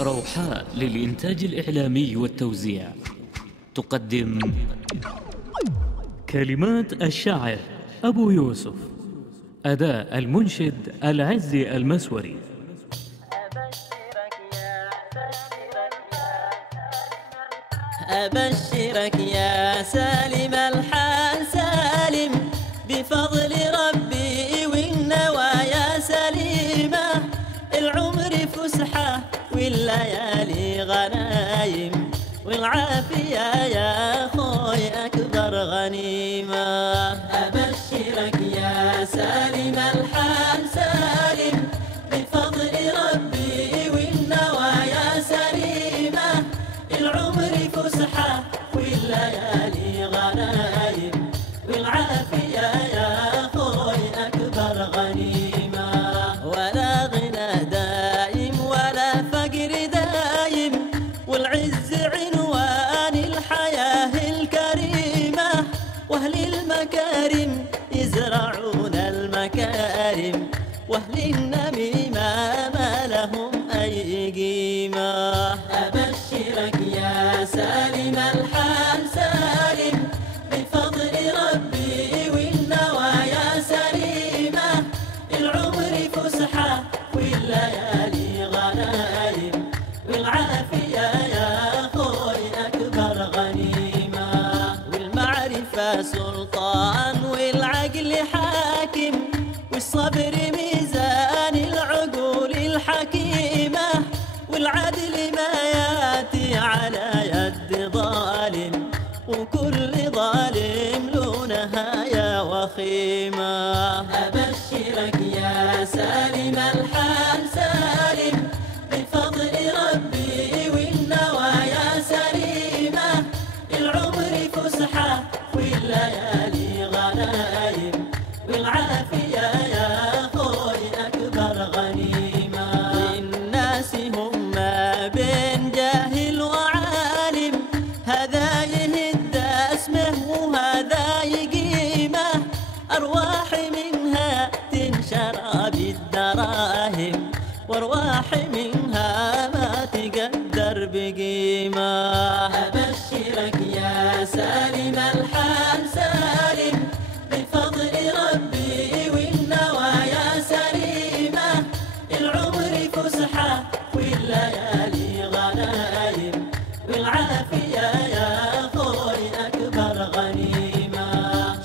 روحاء للإنتاج الإعلامي والتوزيع تقدم كلمات الشاعر أبو يوسف، أداء المنشد العزي المسوري. أبشرك يا سالم الحال سالم بفضل ربي والنوايا سليمة، العمر فسحة والليالي غنايم، والعافية يا خوي أكبر غنيمة. أبشرك يا سالم الحال سالم بفضل ربي والنوايا سليمة، العمر فسحة والليالي غنايم، والعافية يا خوي أكبر غنيمة. ولا غنى دايم ولا فقر دايم، والعز عنوان الحياة الكريمة، وأهل المكارم يزرعون المكارم، وأهل النميمة ما لهم أي قيمة. أبشرك يا سالم الحال سالم بفضل ربي والنوايا سليمة، العمر فسحة والليالي غنايم، والعافية يا خوي أكبر غنيمة. والمعرفة سلطان والعقل حاكم، والصبر ميزان العقول الحكيمة، والعدل ما ياتي على يد ظالم، وكل ظالم له نهاية وخيمة. أبشرك يا سالم الحال سالم بفضل ربي والنوايا سليمة، العمر فسحة والليالي غنايم، والعافية يا خوي أكبر غنيمة. الناس هم بين جاهل وعالم، هذا يهد اسمه وهذا يقيمه، أرواح منها تنشرى بالدراهم، وأرواح منها ما تقدر بقيمة. أبشرك يا سالم الحال سالم بفضل ربي والنوايا سليمة، العمر فسحة والليالي غنايم، والعافية يا خوي أكبر غنيمة.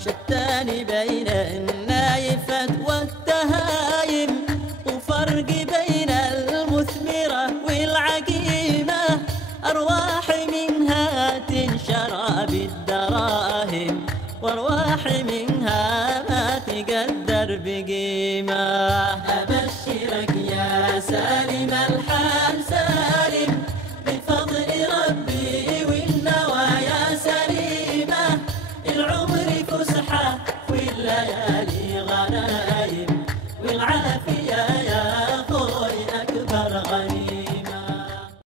شتان بين النايفة والتهايم، وفرق بين المثمرة والعقيمة، أرواح منها تنشرى بالدراهم، وأرواح منها ما تقدر بقيمة. أبشرك يا سالم الحال سالم بفضل ربي والنوايا سليمة، العمر فسحة والليالي غنايم، والعافية يا